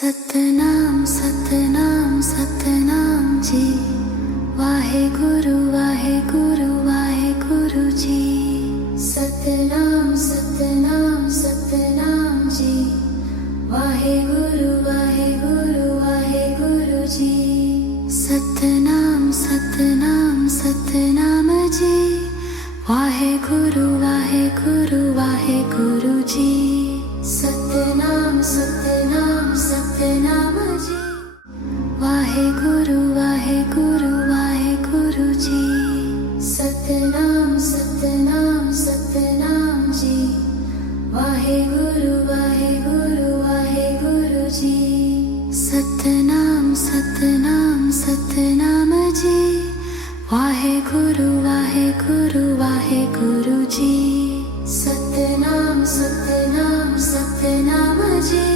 सतनाम सतनाम सतनाम जी। वाहेगुरु वाहेगुरु वाहेगुरु जी। सतनाम सतनाम सतनाम जी। वाहेगुरु वाहेगुरु वाहेगुरु जी। सतनाम सतनाम सतनाम जी। वाहेगुरु वाहेगुरु वाहेगुरु जी। सतनाम सतनाम सतनाम जी। वाहेगुरु वाहेगुरु वाहेगुरु जी। सतनाम सतनाम सतनाम जी। वाहेगुरु वाहेगुरु वाहेगुरु जी। सतनाम सतनाम सतनाम जी। वाहेगुरु वाहेगुरु वाहेगुरु जी। सतनाम सतनाम सतनाम जी।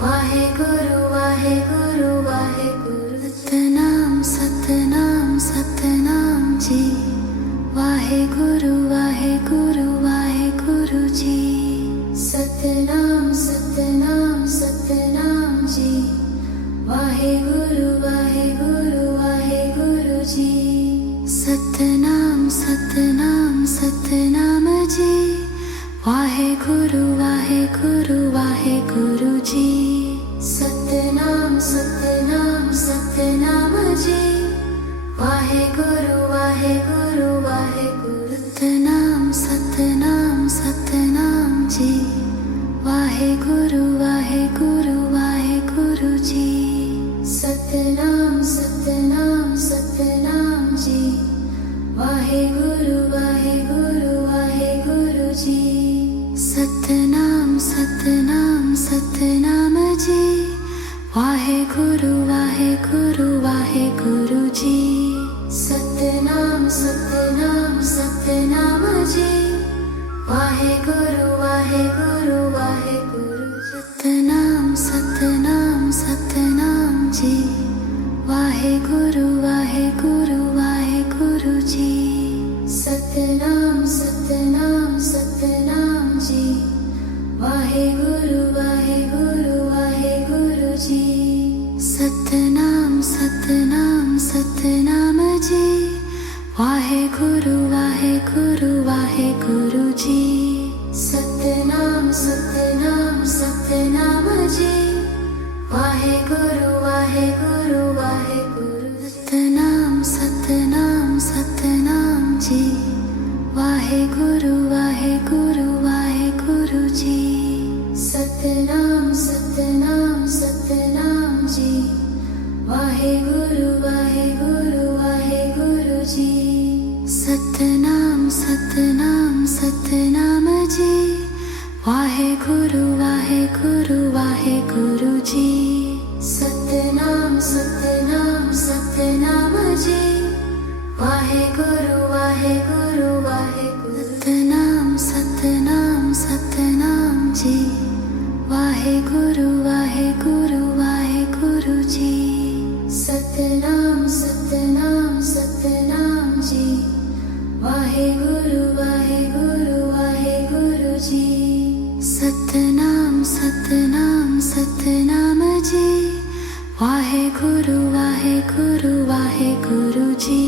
वाहेगुरु वाहेगुरु वाहेगुरु। सतनाम सतनाम सतनाम जी। वाहेगुरु वाहेगुरु वाहेगुरु जी। सतनाम सतनाम सतनाम जी। वाहेगुरु वाहेगुरु वाहेगुरु जी। सतनाम सतनाम सतनाम जी। वाहेगुरु वाहेगुरु वाहेगुरु जी। सतनाम सतनाम सतनाम जी। वाहेगुरु वाहेगुरु वाहेगुरु। सतनाम सतनाम सतनाम जी। वाहेगुरु वाहेगुरु वाहेगुरु जी। सतनाम सतनाम सतनाम जी। वाहेगुरु वाहेगुरु वाहेगुरु जी। सतनाम सतनाम सतनाम जी। वाहेगुरु वाहेगुरु वाहेगुरु जी। सतनाम सतनाम सतनाम जी। वाहेगुरु वाहेगुरु वाहेगुरु। सतनाम सतनाम सतनाम जी। वाहेगुरु वाहेगुरु वाहेगुरु जी। सतनाम सतनाम सतनाम जी। वाहेगुरु वाहेगुरु वाहेगुरु जी। सतनाम सतनाम सतनाम जी। वाहेगुरु वाहेगुरु वाहेगुरु जी। सतनाम सतनाम सतनाम जी। वाहेगुरु वाहेगुरु वाहेगुरु। सतनाम सतनाम सतनाम जी। वाहेगुरु वाहेगुरु वाहेगुरु जी। सतनाम सतनाम सतनाम जी। वाहेगुरु वाहेगुरु वाहेगुरु जी। सतनाम सतनाम सतनाम जी। वाहेगुरु वाहेगुरु वाहेगुरु जी। सतनाम सतनाम सतनाम जी। वाहेगुरु वाहेगुरु वाहेगुरु। सतनाम सतनाम सतनाम जी। वाहेगुरु वाहेगुरु वाहेगुरु जी। सतनाम सतनाम सतनाम जी। वाहेगुरु वाहेगुरु वाहेगुरु जी। सतनाम सतनाम सतनाम जी। वाहेगुरु वाहेगुरु वाहेगुरु जी।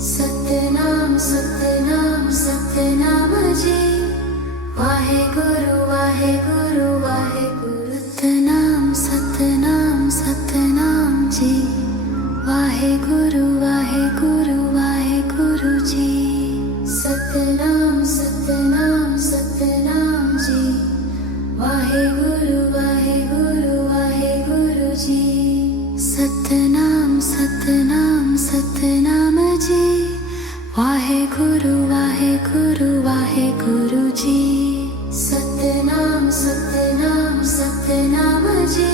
सतनाम सतनाम सतनाम जी। वाहेगुरु वाहेगुरु वाहेगुरु। सतनाम सतनाम सतनाम जी। वाहेगुरु वाहेगुरु वाहेगुरु जी। सतनाम सतनाम सतनाम जी। वाहेगुरु वाहेगुरु वाहेगुरु जी। सतनाम सतनाम सतनाम जी। वाहेगुरु वाहेगुरु वाहेगुरु जी। सतनाम सतनाम सतनाम जी।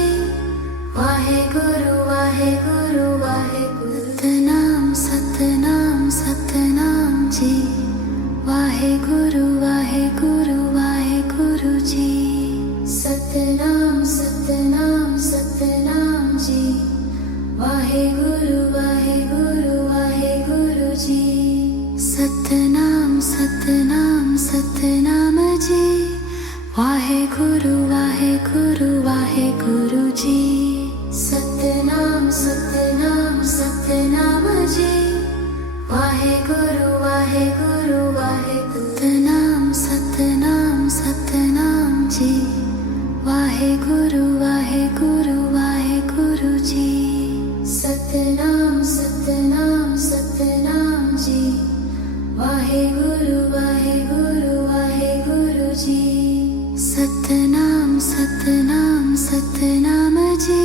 वाहेगुरु वाहेगुरु वाहेगुरु। सतनाम सतनाम सतनाम जी। वाहेगुरु वाहेगुरु वाहेगुरु जी। सतनाम सतनाम सतनाम जी। वाहेगुरु वाहेगुरु वाहेगुरु जी। सतनाम सतनाम सतनाम जी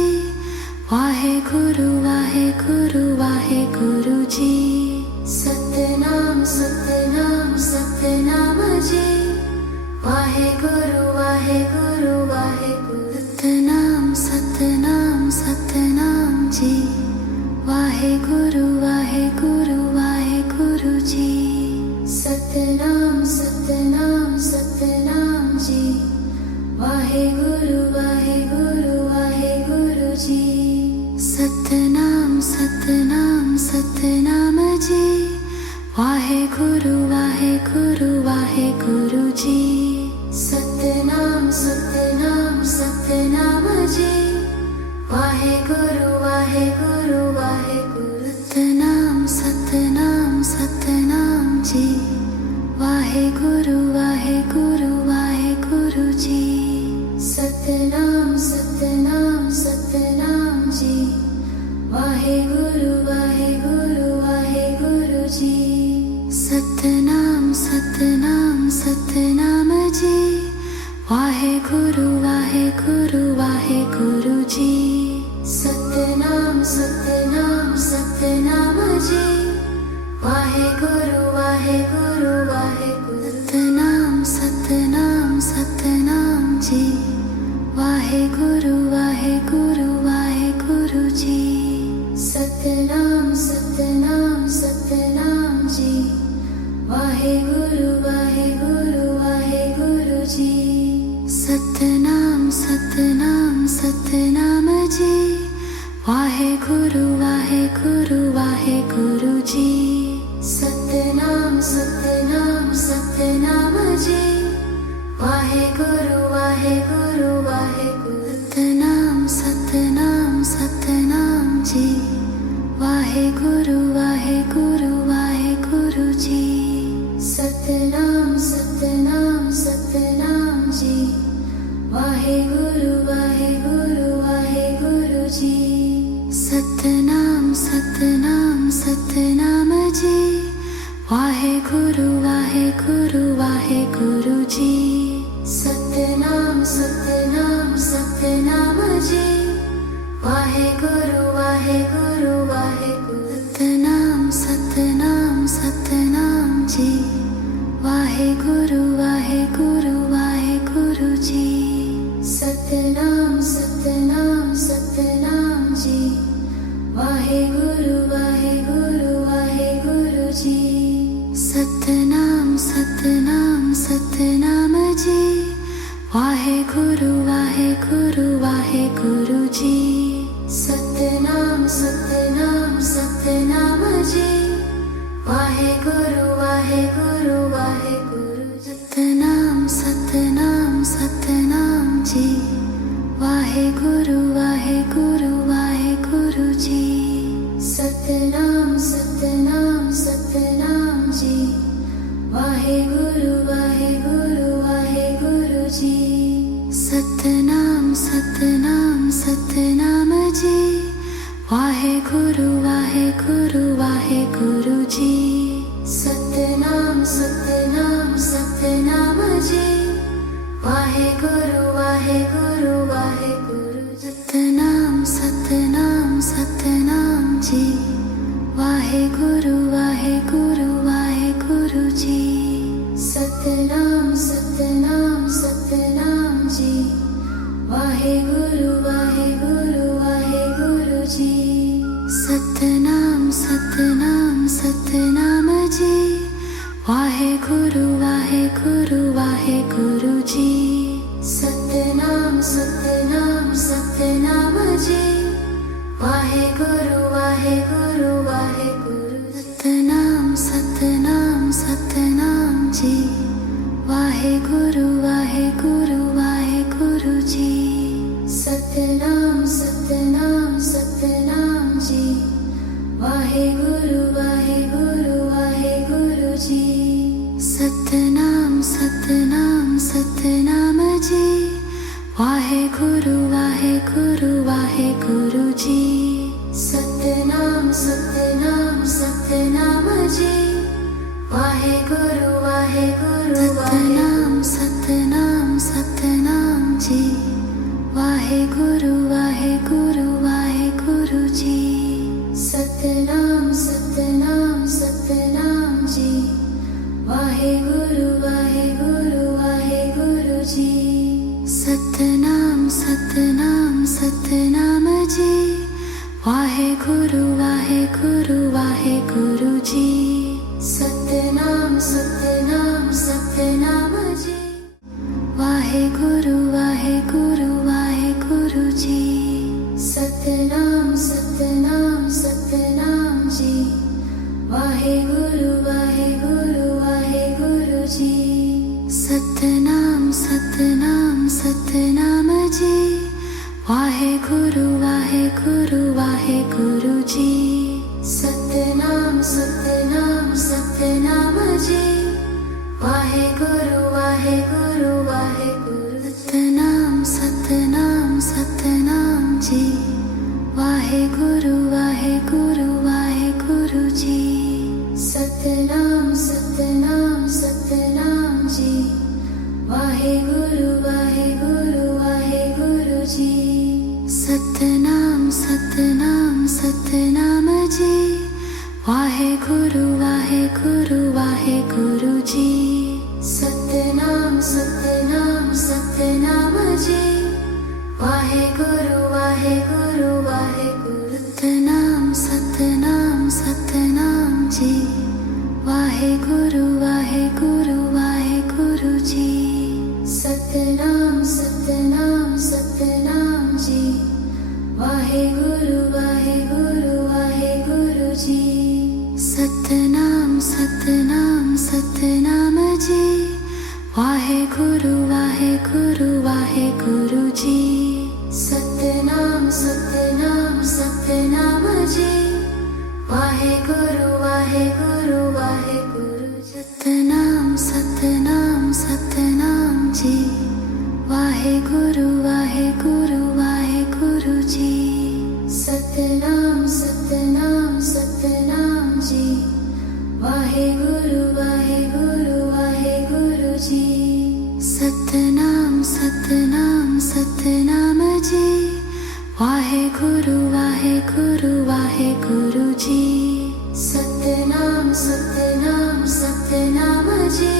वाहेगुरु वाहेगुरु वाहेगुरु जी सतनाम सतनाम सतनाम जी वाहेगुरु वाहेगुरु वाहेगुरु सतनाम सतनाम सतनाम जी वाहेगुरु वाहेगुरु वाहेगुरु जी सतनाम सतनाम सतनाम जी वाहेगुरु वाहेगुरु वाहेगुरु जी सतनाम सतनाम सतनाम जी वाहेगुरु वाहेगुरु वाहेगुरु जी सतनाम सतनाम सतनाम जी वाहेगुरु वाहेगुरु वाहेगुरु सतनाम सतनाम सतनाम जी वाहेगुरु वाहेगुरु वाहेगुरु जी सतनाम सतनाम सतनाम जी वाहेगुरु वाहेगुरु वाहेगुरु जी सतनाम सतनाम सतनाम जी वाहेगुरु वाहेगुरु वाहेगुरु जी सतनाम सतनाम सतनाम जी वाहेगुरु वाहेगुरु वाहेगुरु सतनाम सतनाम सतनाम जी वाहेगुरु वाहेगुरु वाहेगुरु जी सतनाम सतनाम सतनाम जी वाहेगुरु वाहेगुरु वाहेगुरु जी सतनाम सतनाम सतनाम जी वाहेगुरु वाहेगुरु वाहेगुरु जी सतनाम सतनाम सतनाम जी वाहेगुरु वाहेगुरु वाहेगुरु सतनाम सतनाम सतनाम जी वाहेगुरु वाहेगुरु वाहेगुरु जी सतनाम सतनाम सतनाम जी वाहेगुरु वाहेगुरु वाहेगुरु जी सतनाम सतनाम सतनाम जी वाहेगुरु वाहेगुरु वाहेगुरु जी सतनाम सतनाम सतनाम जी वाहेगुरु वाहेगुरु वाहेगुरु सतनाम सतनाम सतनाम जी वाहेगुरु वाहेगुरु वाहेगुरु जी सतनाम सतनाम सतनाम जी वाहेगुरु वाहेगुरु वाहेगुरु जी सतनाम सतनाम सतनाम जी वाहेगुरु वाहेगुरु वाहेगुरु जी सतनाम सतनाम सतनाम जी वाहेगुरु वाहेगुरु वाहेगुरु सतनाम सतनाम सतनाम जी वाहेगुरु वाहेगुरु वाहेगुरु जी सतनाम सतनाम सतनाम जी वाहेगुरु वाहेगुरु वाहेगुरु जी सतनाम सतनाम सतनाम जी वाहेगुरु वाहेगुरु वाहेगुरु जी सतनाम सतनाम सतनाम जी वाहेगुरु वाहेगुरु वाहेगुरु सतनाम सतनाम सतनाम जी वाहेगुरु वाहेगुरु वाहेगुरु जी सतनाम सतनाम सतनाम जी वाहेगुरु वाहेगुरु वाहेगुरु जी सतनाम सतनाम सतनाम जी वाहेगुरु वाहेगुरु वाहेगुरु जी सतनाम सतनाम सतनाम जी वाहेगुरु वाहेगुरु वाहेगुरु सतनाम सतनाम सतनाम जी वाहेगुरु वाहेगुरु वाहेगुरु जी सतनाम सतनाम सतनाम जी वाहेगुरु वाहेगुरु वाहेगुरु जी सतनाम सतनाम सतनाम जी वाहेगुरु वाहेगुरु वाहेगुरु जी ਸਤਨਾਮ ਸਤਨਾਮ ਜੀ। ਵਾਹਿਗੁਰੂ ਵਾਹਿਗੁਰੂ ਵਾਹਿਗੁਰੂ ਜੀ। ਸਤਨਾਮ ਸਤਨਾਮ ਸਤਨਾਮ ਜੀ। ਵਾਹਿਗੁਰੂ ਵਾਹਿਗੁਰੂ ਵਾਹਿਗੁਰੂ ਜੀ। ਸਤਨਾਮ ਸਤਨਾਮ ਸਤਨਾਮ ਜੀ। ਵਾਹਿਗੁਰੂ ਵਾਹਿਗੁਰੂ ਵਾਹਿਗੁਰੂ ਜੀ। ਸਤਨਾਮ ਸਤਨਾਮ ਸਤਨਾਮ ਜੀ। ਵਾਹਿਗੁਰੂ ਵਾਹਿਗੁਰੂ ਵਾਹਿਗੁਰੂ ਜੀ। ਸਤਨਾਮ ਸਤਨਾਮ ਸਤਨਾਮ ਜੀ। ਵਾਹਿਗੁਰੂ ਵਾਹਿਗੁਰੂ ਵਾਹਿਗੁਰੂ। ਸਤਨਾਮ ਸਤਨਾਮ ਸਤਨਾਮ ਜੀ। ਵਾਹਿਗੁਰੂ ਵਾਹਿਗੁਰੂ ਵਾਹਿਗੁਰੂ ਜੀ। ਸਤਨਾਮ ਸਤਨਾਮ ਸਤਨਾਮ ਜੀ। ਵਾਹਿਗੁਰੂ ਵਾਹਿਗੁਰੂ ਵਾਹਿਗੁਰੂ ਜੀ। ਸਤਨਾਮ ਸਤਨਾਮ ਸਤਨਾਮ ਜੀ। ਵਾਹਿਗੁਰੂ ਵਾਹਿਗੁਰੂ ਵਾਹਿਗੁਰੂ ਜੀ। ਸਤਨਾਮ ਸਤਨਾਮ ਸਤਨਾਮ ਜੀ। ਵਾਹਿਗੁਰੂ ਵਾਹਿਗੁਰੂ ਵਾਹਿਗੁਰੂ। ਸਤਨਾਮ ਸਤਨਾਮ ਸਤਨਾਮ ਜੀ। ਵਾਹਿਗੁਰੂ ਵਾਹਿਗੁਰੂ ਵਾਹਿਗੁਰੂ ਜੀ। ਸਤਨਾਮ ਸਤਨਾਮ ਸਤਨਾਮ ਜੀ। ਵਾਹਿਗੁਰੂ ਵਾਹਿਗੁਰੂ ਵਾਹਿਗੁਰੂ ਜੀ। ਸਤਨਾਮ ਸਤਨਾਮ ਸਤਨਾਮ ਜੀ। ਵਾਹਿਗੁਰੂ ਵਾਹਿਗੁਰੂ ਵਾਹਿਗੁਰੂ ਜੀ। ਸਤਨਾਮ ਸਤਨਾਮ ਸਤਨਾਮ ਜੀ। ਵਾਹਿਗੁਰੂ ਵਾਹਿਗੁਰੂ ਵਾਹਿਗੁਰੂ। ਸਤਨਾਮ ਸਤਨਾਮ ਸਤਨਾਮ ਜੀ। ਵਾਹਿਗੁਰੂ ਵਾਹਿਗੁਰੂ ਵਾਹਿਗੁਰੂ ਜੀ। ਸਤਨਾਮ ਸਤਨਾਮ ਸਤਨਾਮ ਜੀ। ਵਾਹਿਗੁਰੂ ਵਾਹਿਗੁਰੂ ਵਾਹਿਗੁਰੂ ਜੀ। ਸਤਨਾਮ ਸਤਨਾਮ ਸਤਨਾਮ ਜੀ। ਵਾਹਿਗੁਰੂ ਵਾਹਿਗੁਰੂ ਵਾਹਿਗੁਰੂ ਜੀ। ਸਤਨਾਮ ਸਤਨਾਮ ਸਤਨਾਮ ਜੀ।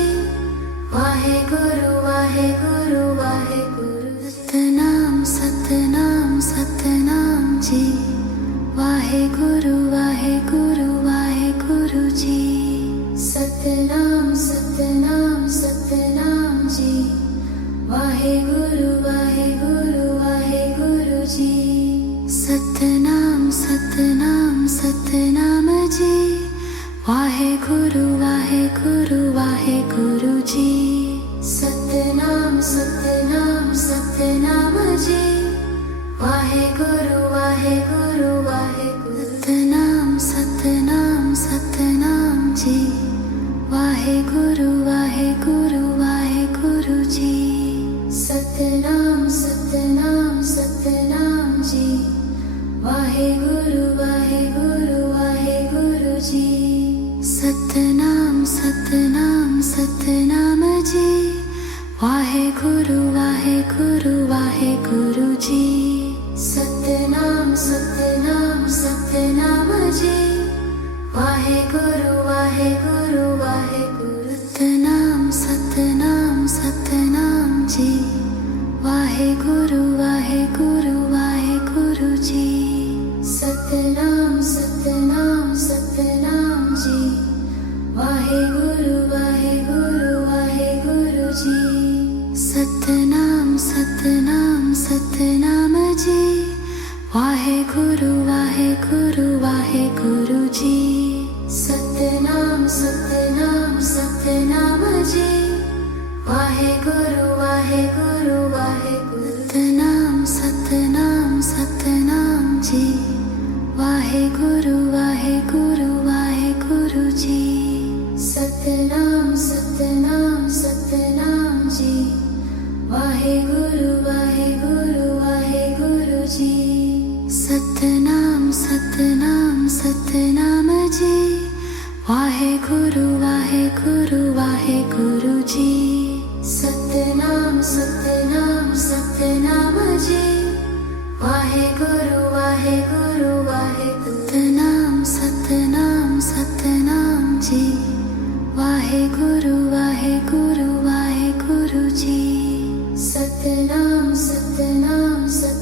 ਵਾਹਿਗੁਰੂ ਵਾਹਿਗੁਰੂ ਵਾਹਿਗੁਰੂ। ਸਤਨਾਮ ਸਤਨਾਮ ਸਤਨਾਮ ਜੀ। ਵਾਹਿਗੁਰੂ ਵਾਹਿਗੁਰੂ ਵਾਹਿਗੁਰੂ ਜੀ। ਸਤਨਾਮ ਸਤਨਾਮ ਸਤਨਾਮ ਜੀ। ਵਾਹਿਗੁਰੂ ਵਾਹਿਗੁਰੂ ਵਾਹਿਗੁਰੂ ਜੀ। ਸਤਨਾਮ ਸਤਨਾਮ ਸਤਨਾਮ ਜੀ। ਵਾਹਿਗੁਰੂ ਵਾਹਿਗੁਰੂ ਵਾਹਿਗੁਰੂ ਜੀ। ਸਤਨਾਮ ਸਤਨਾਮ ਸਤਨਾਮ ਜੀ। ਵਾਹਿਗੁਰੂ ਵਾਹਿਗੁਰੂ ਵਾਹਿਗੁਰੂ। ਸਤਨਾਮ ਸਤਨਾਮ ਸਤਨਾਮ ਜੀ। ਵਾਹਿਗੁਰੂ ਵਾਹਿਗੁਰੂ ਵਾਹਿਗੁਰੂ ਜੀ। ਸਤਨਾਮ ਸਤਨਾਮ ਸਤਨਾਮ ਜੀ। ਵਾਹਿਗੁਰੂ ਵਾਹਿਗੁਰੂ ਵਾਹਿਗੁਰੂ ਜੀ। ਸਤਨਾਮ ਸਤਨਾਮ ਸਤਨਾਮ ਜੀ। ਵਾਹਿਗੁਰੂ ਵਾਹਿਗੁਰੂ ਵਾਹਿਗੁਰੂ ਜੀ। ਸਤਨਾਮ ਸਤਨਾਮ ਸਤਨਾਮ ਜੀ। ਵਾਹਿਗੁਰੂ ਵਾਹਿਗੁਰੂ ਵਾਹਿਗੁਰੂ। ਸਤਨਾਮ ਸਤਨਾਮ ਸਤਨਾਮ ਜੀ। ਵਾਹਿਗੁਰੂ ਵਾਹਿਗੁਰੂ ਵਾਹਿਗੁਰੂ ਜੀ। ਸਤਨਾਮ ਸਤਨਾਮ ਸਤਨਾਮ ਜੀ। ਵਾਹਿਗੁਰੂ ਵਾਹਿਗੁਰੂ ਵਾਹਿਗੁਰੂ ਜੀ। ਸਤਨਾਮ ਸਤਨਾਮ ਸਤਨਾਮ ਜੀ। ਵਾਹਿਗੁਰੂ ਵਾਹਿਗੁਰੂ ਵਾਹਿਗੁਰੂ ਜੀ। ਸਤਨਾਮ ਸਤਨਾਮ ਸਤਨਾਮ ਜੀ। ਵਾਹਿਗੁਰੂ ਵਾਹਿਗੁਰੂ ਵਾਹਿਗੁਰੂ। ਸਤਨਾਮ ਸਤਨਾਮ ਸਤਨਾਮ ਜੀ। ਵਾਹਿਗੁਰੂ ਵਾਹਿਗੁਰੂ ਵਾਹਿਗੁਰੂ ਜੀ। ਸਤਨਾਮ ਸਤਨਾਮ ਸਤਨਾਮ ਜੀ। ਵਾਹਿਗੁਰੂ ਵਾਹਿਗੁਰੂ ਵਾਹਿਗੁਰੂ ਜੀ। ਸਤਨਾਮ ਸਤਨਾਮ ਸਤਨਾਮ ਜੀ। ਵਾਹਿਗੁਰੂ ਵਾਹਿਗੁਰੂ ਵਾਹਿਗੁਰੂ ਜੀ। ਸਤਨਾਮ ਸਤਨਾਮ ਸਤਨਾਮ ਜੀ। ਵਾਹਿਗੁਰੂ ਵਾਹਿਗੁਰੂ ਵਾਹਿਗੁਰੂ। ਸਤਨਾਮ ਸਤਨਾਮ ਸਤਨਾਮ ਜੀ। ਵਾਹਿਗੁਰੂ ਵਾਹਿਗੁਰੂ ਵਾਹਿਗੁਰੂ ਜੀ। ਸਤਨਾਮ ਸਤਨਾਮ ਸਤਨਾਮ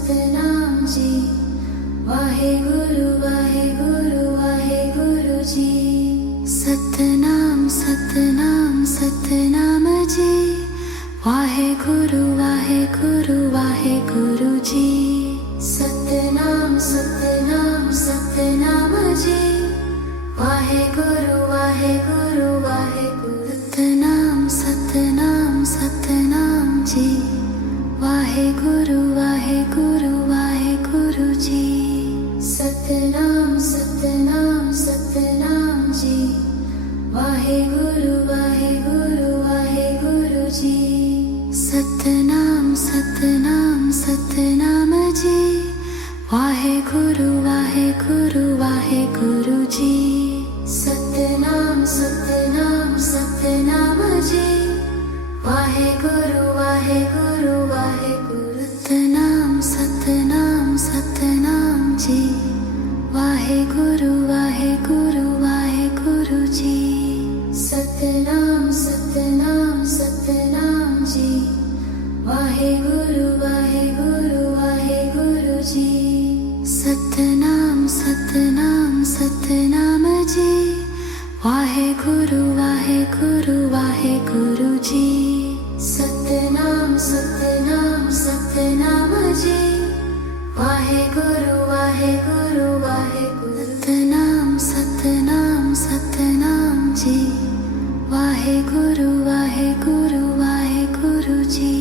वाहेगुरु वाहेगुरु वाहेगुरु जी। सतनाम सतनाम सतनाम जी। वाहेगुरु वाहेगुरु वाहेगुरु जी। सतनाम सतनाम सतनाम जी। वाहेगुरु वाहेगुरु वाहेगुरु। सतनाम सतनाम सतनाम जी। वाहेगुरु वाहेगुरु वाहेगुरु जी। सतनाम सतनाम सतनाम जी। वाहेगुरु वाहेगुरु वाहेगुरु जी। सतनाम सतनाम सतनाम जी। वाहेगुरु वाहेगुरु वाहेगुरु जी। सतनाम सतनाम सतनाम जी। वाहेगुरु वाहेगुरु वाहेगुरु। सतनाम सतनाम सतनाम जी। वाहेगुरु वाहेगुरु वाहेगुरु जी। सतनाम सतनाम सतनाम जी। वाहेगुरु वाहेगुरु वाहेगुरु जी। सतनाम सतनाम सतनाम जी। वाहेगुरु वाहेगुरु वाहेगुरु जी। सतनाम सतनाम सतनाम जी। वाहेगुरु वाहेगुरु वाहेगुरु। सतनाम सतनाम सतनाम जी। वाहेगुरु वाहेगुरु वाहेगुरु जी।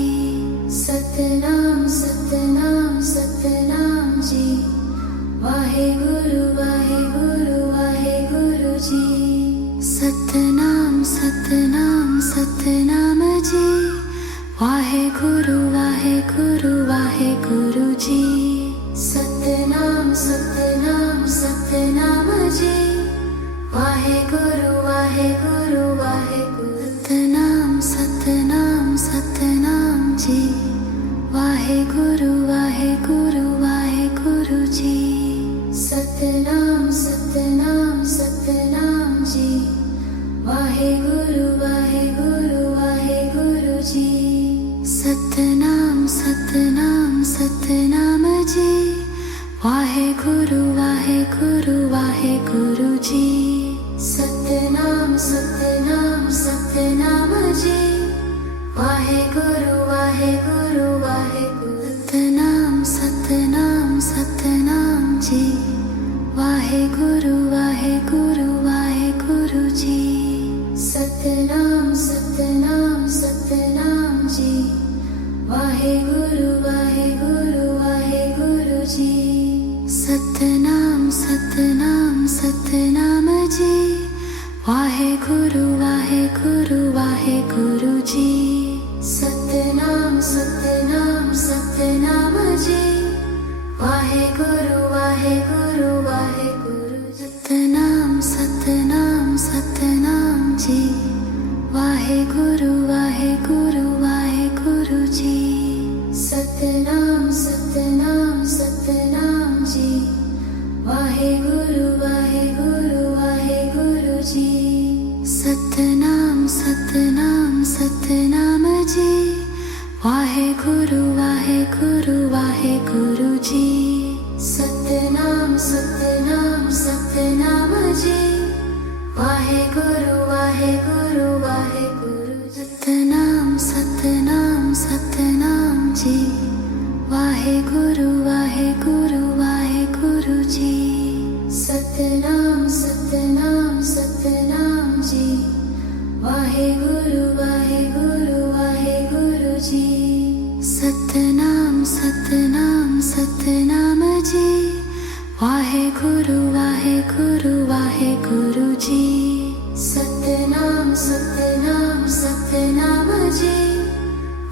सतनाम सतनाम सतनाम जी। वाहेगुरु वाहेगुरु वाहेगुरु जी। सतनाम सतनाम सतनाम जी। वाहेगुरु वाहेगुरु वाहेगुरु जी। सतनाम सतनाम सतनाम जी। वाहेगुरु वाहेगुरु वाहेगुरु। सतनाम सतनाम सतनाम जी। वाहेगुरु वाहेगुरु वाहेगुरु जी। सतनाम सतनाम सतनाम जी। वाहेगुरु वाहेगुरु वाहेगुरु जी। सतनाम सतनाम सतनाम जी। वाहेगुरु वाहेगुरु वाहेगुरु जी। सतनाम सतनाम सतनाम जी। वाहेगुरु वाहेगुरु वाहेगुरु। सतनाम सतनाम सतनाम जी। वाहेगुरु वाहेगुरु वाहेगुरु जी। सतनाम सतनाम सतनाम जी। वाहेगुरु वाहेगुरु वाहेगुरु जी। सतनाम सतनाम सतनाम जी। वाहेगुरु वाहेगुरु वाहेगुरु जी। सतनाम सतनाम सतनाम जी। वाहेगुरु वाहेगुरु वाहेगुरु। सतनाम सतनाम सतनाम जी। वाहेगुरु वाहेगुरु वाहेगुरु जी। सतनाम सतनाम सतनाम जी। वाहेगुरु वाहेगुरु वाहेगुरु जी। सतनाम सतनाम सतनाम जी। वाहेगुरु वाहेगुरु वाहेगुरु जी। सतनाम सतनाम सतनाम जी। वाहेगुरु वाहेगुरु वाहेगुरु। सतनाम सतनाम सतनाम जी। वाहेगुरु वाहेगुरु वाहेगुरु जी। सतनाम सतनाम सतनाम जी। वाहेगुरु वाहेगुरु वाहेगुरु जी। सतनाम सतनाम सतनाम जी। वाहेगुरु वाहेगुरु वाहेगुरु जी। सतनाम सतनाम सतनाम जी।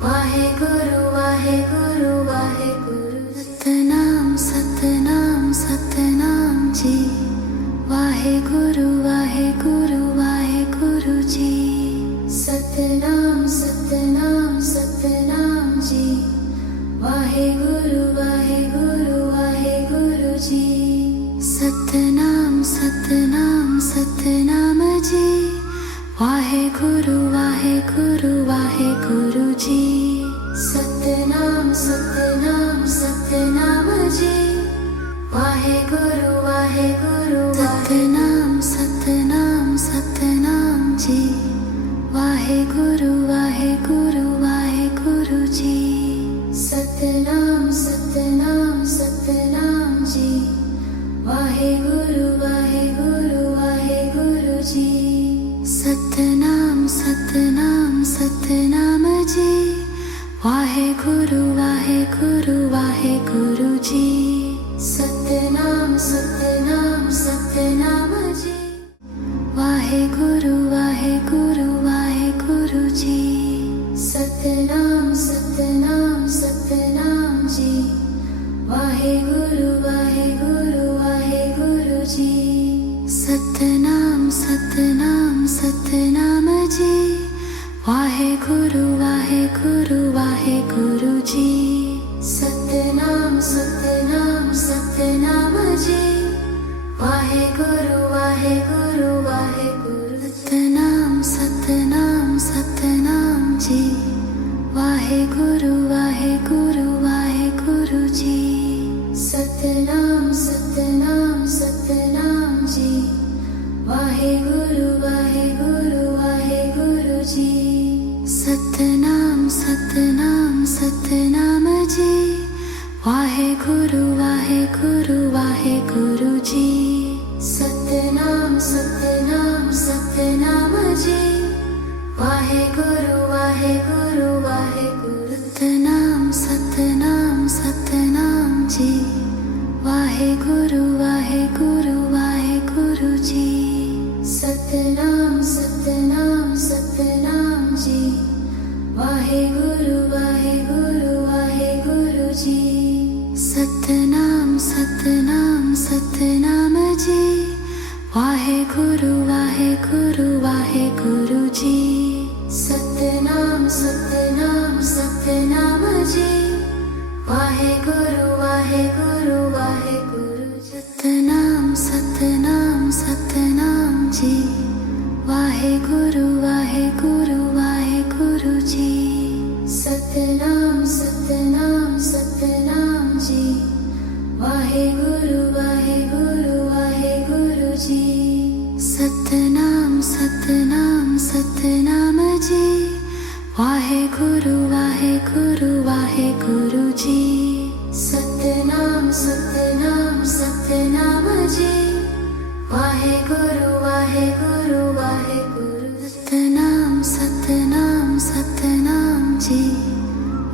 वाहेगुरु वाहेगुरु वाहेगुरु। सतनाम सतनाम सतनाम जी। वाहेगुरु वाहेगुरु वाहेगुरु जी। सतनाम सतनाम सतनाम जी। वाहेगुरु वाहेगुरु वाहेगुरु जी। सतनाम सतनाम सतनाम जी। वाहेगुरु वाहेगुरु वाहेगुरु जी। सतनाम सतनाम सतनाम जी। वाहेगुरु ਵਾਹਿਗੁਰੂ ਵਾਹਿਗੁਰੂ ਵਾਹਿਗੁਰੂ ਜੀ ਸਤਨਾਮ ਸਤਨਾਮ ਸਤਨਾਮ ਜੀ ਵਾਹਿਗੁਰੂ ਵਾਹਿਗੁਰੂ ਵਾਹਿਗੁਰੂ ਜੀ ਸਤਨਾਮ ਸਤਨਾਮ ਸਤਨਾਮ ਜੀ ਵਾਹਿਗੁਰੂ ਵਾਹਿਗੁਰੂ ਵਾਹਿਗੁਰੂ ਜੀ ਸਤਨਾਮ ਸਤਨਾਮ ਸਤਨਾਮ ਜੀ ਵਾਹਿਗੁਰੂ ਵਾਹਿਗੁਰੂ ਵਾਹਿਗੁਰੂ ਜੀ ਸਤਨਾਮ ਸਤਨਾਮ ਸਤਨਾਮ ਜੀ ਵਾਹਿਗੁਰੂ ਵਾਹਿਗੁਰੂ ਵਾਹਿਗੁਰੂ ਜੀ ਸਤਨਾਮ ਸਤਨਾਮ ਸਤਨਾਮ ਜੀ ਵਾਹਿਗੁਰੂ ਵਾਹਿਗੁਰੂ ਵਾਹਿਗੁਰੂ ਸਤਨਾਮ ਸਤਨਾਮ ਸਤਨਾਮ ਜੀ ਵਾਹਿਗੁਰੂ ਵਾਹਿਗੁਰੂ ਵਾਹਿਗੁਰੂ ਜੀ ਸਤਨਾਮ ਸਤਨਾਮ ਸਤਨਾਮ ਜੀ ਵਾਹਿਗੁਰੂ ਵਾਹਿਗੁਰੂ ਵਾਹਿਗੁਰੂ ਜੀ ਸਤਨਾਮ ਸਤਨਾਮ ਸਤਨਾਮ ਜੀ ਵਾਹਿਗੁਰੂ ਵਾਹਿਗੁਰੂ ਵਾਹਿਗੁਰੂ ਜੀ ਸਤਨਾਮ ਸਤਨਾਮ ਸਤਨਾਮ ਜੀ ਵਾਹਿਗੁਰੂ ਵਾਹਿਗੁਰੂ ਵਾਹਿਗੁਰੂ ਸਤਨਾਮ ਸਤਨਾਮ ਸਤਨਾਮ ਜੀ ਵਾਹਿਗੁਰੂ ਵਾਹਿਗੁਰੂ ਵਾਹਿਗੁਰੂ ਜੀ ਸਤਨਾਮ ਸਤਨਾਮ ਸਤਨਾਮ ਜੀ ਵਾਹਿਗੁਰੂ ਵਾਹਿਗੁਰੂ ਵਾਹਿਗੁਰੂ ਜੀ ਸਤਨਾਮ ਸਤਨਾਮ ਸਤਨਾਮ ਜੀ ਵਾਹਿਗੁਰੂ ਵਾਹਿਗੁਰੂ ਵਾਹਿਗੁਰੂ ਜੀ ਸਤਨਾਮ ਸਤਨਾਮ ਸਤਨਾਮ ਜੀ ਵਾਹਿਗੁਰੂ ਵਾਹਿਗੁਰੂ ਵਾਹਿਗੁਰੂ ਸਤਨਾਮ ਸਤਨਾਮ ਸਤਨਾਮ ਜੀ ਵਾਹਿਗੁਰੂ ਵਾਹਿਗੁਰੂ ਵਾਹਿਗੁਰੂ ਜੀ ਸਤਨਾਮ ਸਤਨਾਮ ਸਤਨਾਮ ਜੀ ਵਾਹਿਗੁਰੂ ਵਾਹਿਗੁਰੂ ਵਾਹਿਗੁਰੂ ਜੀ ਸਤਨਾਮ ਸਤਨਾਮ ਸਤਨਾਮ ਜੀ ਵਾਹਿਗੁਰੂ ਵਾਹਿਗੁਰੂ ਵਾਹਿਗੁਰੂ ਜੀ ਸਤਨਾਮ ਸਤਨਾਮ ਸਤਨਾਮ ਜੀ ਵਾਹਿਗੁਰੂ ਵਾਹਿਗੁਰੂ ਵਾਹਿਗੁਰੂ ਸਤਨਾਮ ਸਤਨਾਮ ਸਤਨਾਮ ਜੀ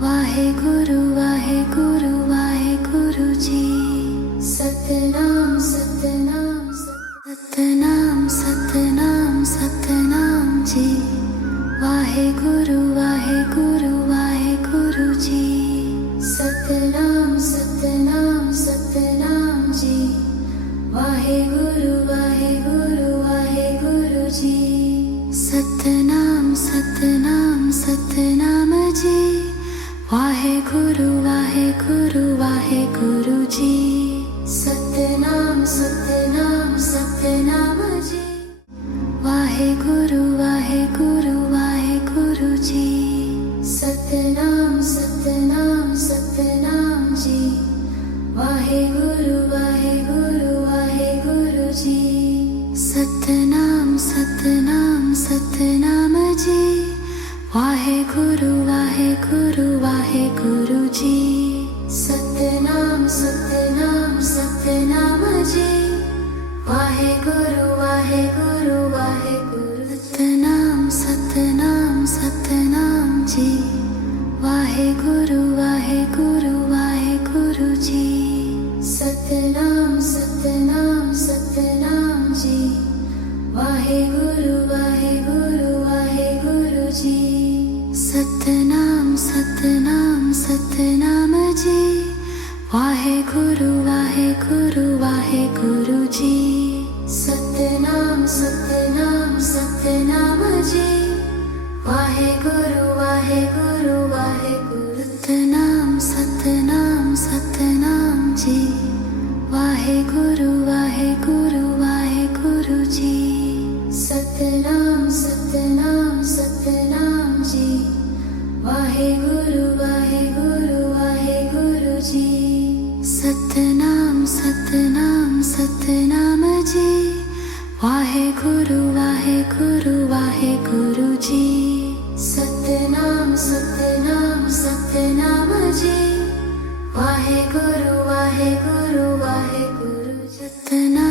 ਵਾਹਿਗੁਰੂ ਵਾਹਿਗੁਰੂ ਵਾਹਿਗੁਰੂ ਜੀ ਸਤਨਾਮ ਸਤਨਾਮ ਸਤਨਾਮ ਸਤਨਾਮ ਸਤਨਾਮ ਜੀ ਵਾਹਿਗੁਰੂ ਵਾਹਿਗੁਰੂ ਵਾਹਿਗੁਰੂ ਜੀ ਸਤਨਾਮ ਸਤਨਾਮ ਸਤਨਾਮ ਜੀ ਵਾਹਿਗੁਰੂ ਵਾਹਿਗੁਰੂ ਵਾਹਿਗੁਰੂ ਜੀ ਸਤਨਾਮ ਸਤਨਾਮ ਸਤਨਾਮ ਜੀ ਵਾਹਿਗੁਰੂ ਵਾਹਿਗੁਰੂ ਵਾਹਿਗੁਰੂ ਜੀ ਸਤਨਾਮ ਸਤਨਾਮ ਸਤਨਾਮ ਜੀ ਵਾਹਿਗੁਰੂ ਵਾਹਿਗੁਰੂ ਵਾਹਿਗੁਰੂ ਜੀ ਸਤਨਾਮ ਸਤਨਾਮ ਸਤਨਾਮ ਜੀ ਵਾਹਿਗੁਰੂ ਵਾਹਿਗੁਰੂ ਵਾਹਿਗੁਰੂ ਜੀ ਸਤਨਾਮ ਸਤਨਾਮ ਸਤਨਾਮ ਜੀ ਵਾਹਿਗੁਰੂ ਵਾਹਿਗੁਰੂ ਵਾਹਿਗੁਰੂ ਜੀ ਸਤਨਾਮ ਸਤਨਾਮ ਸਤਨਾਮ ਜੀ ਵਾਹਿਗੁਰੂ ਵਾਹਿਗੁਰੂ ਵਾਹਿਗੁਰੂ ਸਤਨਾਮ ਸਤਨਾਮ ਸਤਨਾਮ ਜੀ ਵਾਹਿਗੁਰੂ ਵਾਹਿਗੁਰੂ ਵਾਹਿਗੁਰੂ ਜੀ ਸਤਨਾਮ ਸਤਨਾਮ ਸਤਨਾਮ ਜੀ ਵਾਹਿਗੁਰੂ ਵਾਹਿਗੁਰੂ ਵਾਹਿਗੁਰੂ ਜੀ ਸਤਨਾਮ ਸਤਨਾਮ ਸਤਨਾਮ ਜੀ ਵਾਹਿਗੁਰੂ ਵਾਹਿਗੁਰੂ ਵਾਹਿਗੁਰੂ ਜੀ ਸਤਨਾਮ ਸਤਨਾਮ ਸਤਨਾਮ ਜੀ ਵਾਹਿਗੁਰੂ ਵਾਹਿਗੁਰੂ ਵਾਹਿਗੁਰੂ ਸਤਨਾਮ ਸਤਨਾਮ ਸਤਨਾਮ ਜੀ ਵਾਹਿਗੁਰੂ ਵਾਹਿਗੁਰੂ ਵਾਹਿਗੁਰੂ ਜੀ ਸਤਨਾਮ ਸਤਨਾਮ ਸਤਨਾਮ ਜੀ ਵਾਹਿਗੁਰੂ ਵਾਹਿਗੁਰੂ ਵਾਹਿਗੁਰੂ ਜੀ ਸਤਨਾਮ ਸਤਨਾਮ ਸਤਨਾਮ ਜੀ ਵਾਹਿਗੁਰੂ ਵਾਹਿਗੁਰੂ ਵਾਹਿਗੁਰੂ ਜੀ ਸਤਨਾਮ ਸਤਨਾਮ ਸਤਨਾਮ ਜੀ ਵਾਹਿਗੁਰੂ ਵਾਹਿਗੁਰੂ ਵਾਹਿਗੁਰੂ ਸਤਨਾਮ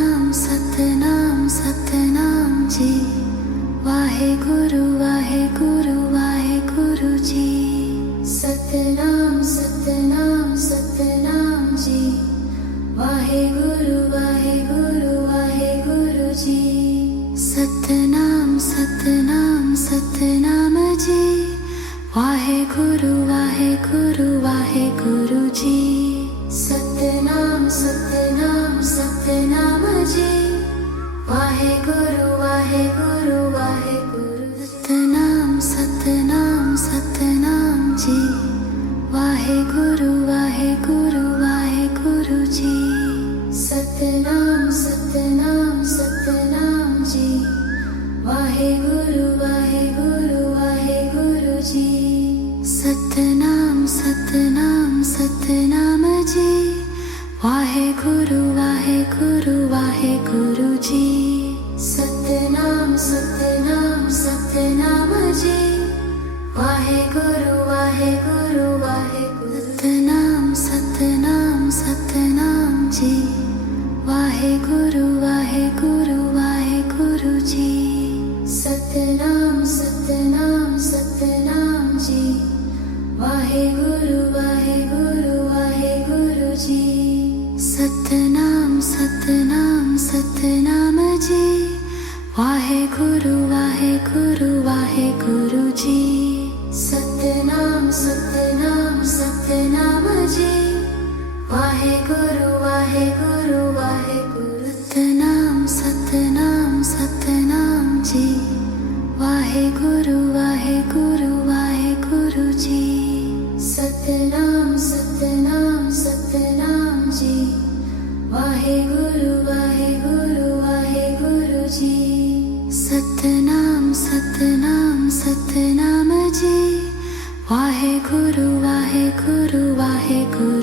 सतनाम सतनाम जी वाहेगुरु वाहेगुरु वाहेगुरु जी सतनाम सतनाम सतनाम जी वाहेगुरु वाहेगुरु वाहेगुरु सतनाम सतनाम सतनाम जी वाहेगुरु वाहेगुरु वाहेगुरु जी सतनाम सतनाम सतनाम जी वाहेगुरु वाहेगुरु वाहेगुरु जी सतनाम सतनाम सतनाम जी वाहेगुरु वाहेगुरु वाहेगुरु जी सतनाम सतनाम सतनाम जी वाहेगुरु वाहेगुरु वाहेगुरु सतनाम सतनाम सतनाम जी वाहेगुरु वाहेगुरु वाहेगुरु जी सतनाम सतनाम सतनाम जी वाहेगुरु वाहेगुरु वाहेगुरु जी सतनाम सतनाम सतनाम जी वाहेगुरु वाहेगुरु वाहेगुरु जी सतनाम सतनाम सतनाम जी वाहेगुरु वाहेगुरु वाहेगुरु सतनाम सतनाम सतनाम जी वाहेगुरु वाहेगुरु वाहेगुरु जी सतनाम सतनाम सतनाम जी वाहेगुरु वाहेगुरु वाहेगुरु जी सतनाम सतनाम सतनाम जी वाहेगुरु वाहेगुरु वाहेगुरु